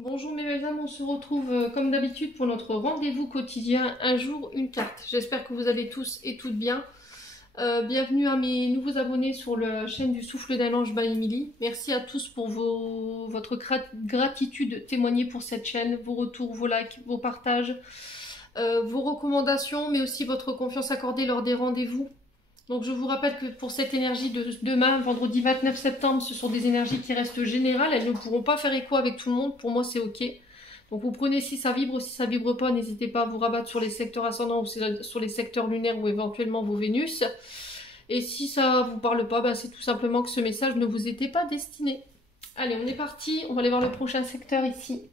Bonjour mes belles âmes, on se retrouve comme d'habitude pour notre rendez-vous quotidien, un jour, une carte. J'espère que vous allez tous et toutes bien. Bienvenue à mes nouveaux abonnés sur la chaîne du Souffle d'un Ange by Emily. Merci à tous pour votre gratitude témoignée pour cette chaîne, vos retours, vos likes, vos partages, vos recommandations, mais aussi votre confiance accordée lors des rendez-vous. Donc je vous rappelle que pour cette énergie de demain, vendredi 29 septembre, ce sont des énergies qui restent générales. Elles ne pourront pas faire écho avec tout le monde. Pour moi, c'est ok. Donc vous prenez si ça vibre, si ça vibre pas, n'hésitez pas à vous rabattre sur les secteurs ascendants ou sur les secteurs lunaires ou éventuellement vos Vénus. Et si ça vous parle pas, ben c'est tout simplement que ce message ne vous était pas destiné. Allez, on est parti. On va aller voir le prochain secteur ici.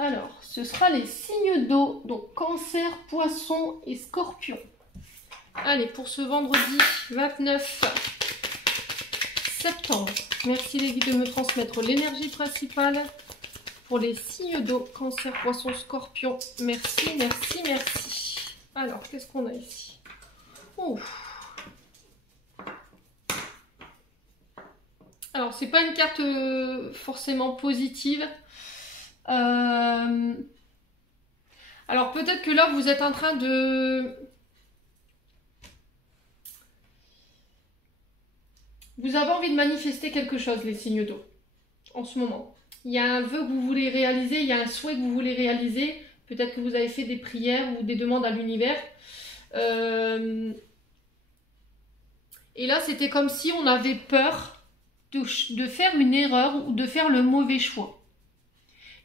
Alors, ce sera les signes d'eau, donc Cancer, Poisson et Scorpion. Allez, pour ce vendredi 29 septembre, merci les guides de me transmettre l'énergie principale pour les signes d'eau, Cancer, Poisson, Scorpion. Merci, merci, merci. Alors, qu'est-ce qu'on a ici? Ouf. Alors, c'est pas une carte forcément positive. Alors peut-être que là vous êtes en train de... Vous avez envie de manifester quelque chose, les signes d'eau, en ce moment. Il y a un vœu que vous voulez réaliser, il y a un souhait que vous voulez réaliser. Peut-être que vous avez fait des prières ou des demandes à l'univers. Et là c'était comme si on avait peur de faire une erreur ou de faire le mauvais choix.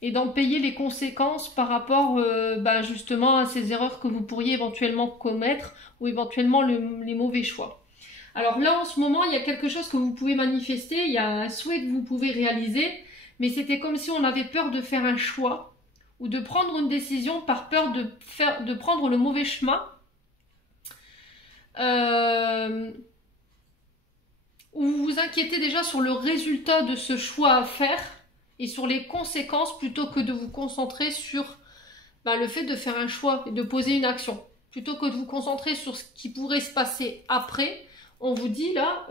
Et d'en payer les conséquences par rapport justement à ces erreurs que vous pourriez éventuellement commettre ou éventuellement les mauvais choix. Alors là en ce moment il y a quelque chose que vous pouvez manifester, il y a un souhait que vous pouvez réaliser, mais c'était comme si on avait peur de faire un choix ou de prendre une décision par peur de prendre le mauvais chemin. Ou vous vous inquiétez déjà sur le résultat de ce choix à faire et sur les conséquences plutôt que de vous concentrer sur le fait de faire un choix et de poser une action. Plutôt que de vous concentrer sur ce qui pourrait se passer après, on vous dit là,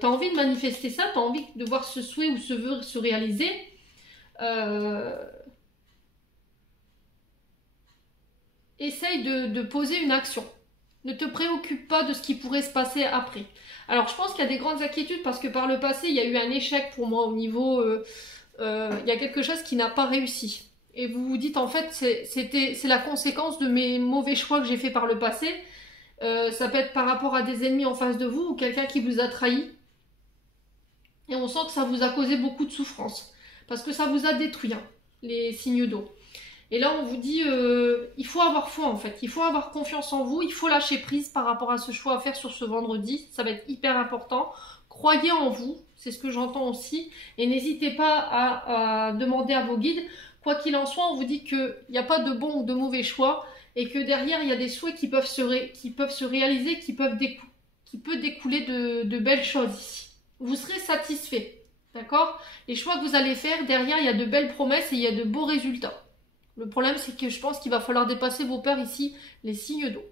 tu as envie de manifester ça, tu as envie de voir ce souhait ou ce vœu se réaliser. Essaye de poser une action. Ne te préoccupe pas de ce qui pourrait se passer après. Alors je pense qu'il y a des grandes inquiétudes parce que par le passé, il y a eu un échec pour moi au niveau... il y a quelque chose qui n'a pas réussi. Et vous vous dites en fait c'est la conséquence de mes mauvais choix que j'ai fait par le passé. Ça peut être par rapport à des ennemis en face de vous ou quelqu'un qui vous a trahi. Et on sent que ça vous a causé beaucoup de souffrance. Parce que ça vous a détruit, hein, les signes d'eau. Et là on vous dit il faut avoir foi en fait. Il faut avoir confiance en vous. Il faut lâcher prise par rapport à ce choix à faire sur ce vendredi. Ça va être hyper important. Croyez en vous. C'est ce que j'entends aussi. Et n'hésitez pas à demander à vos guides. Quoi qu'il en soit, on vous dit qu'il n'y a pas de bon ou de mauvais choix. Et que derrière, il y a des souhaits qui peuvent se réaliser, qui peuvent découler de belles choses ici. Vous serez satisfait. D'accord? Les choix que vous allez faire, derrière, il y a de belles promesses et il y a de beaux résultats. Le problème, c'est que je pense qu'il va falloir dépasser vos peurs ici, les signes d'eau.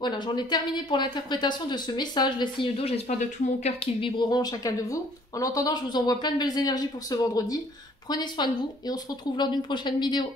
Voilà, j'en ai terminé pour l'interprétation de ce message, les signes d'eau. J'espère de tout mon cœur qu'ils vibreront en chacun de vous. En attendant, je vous envoie plein de belles énergies pour ce vendredi. Prenez soin de vous et on se retrouve lors d'une prochaine vidéo.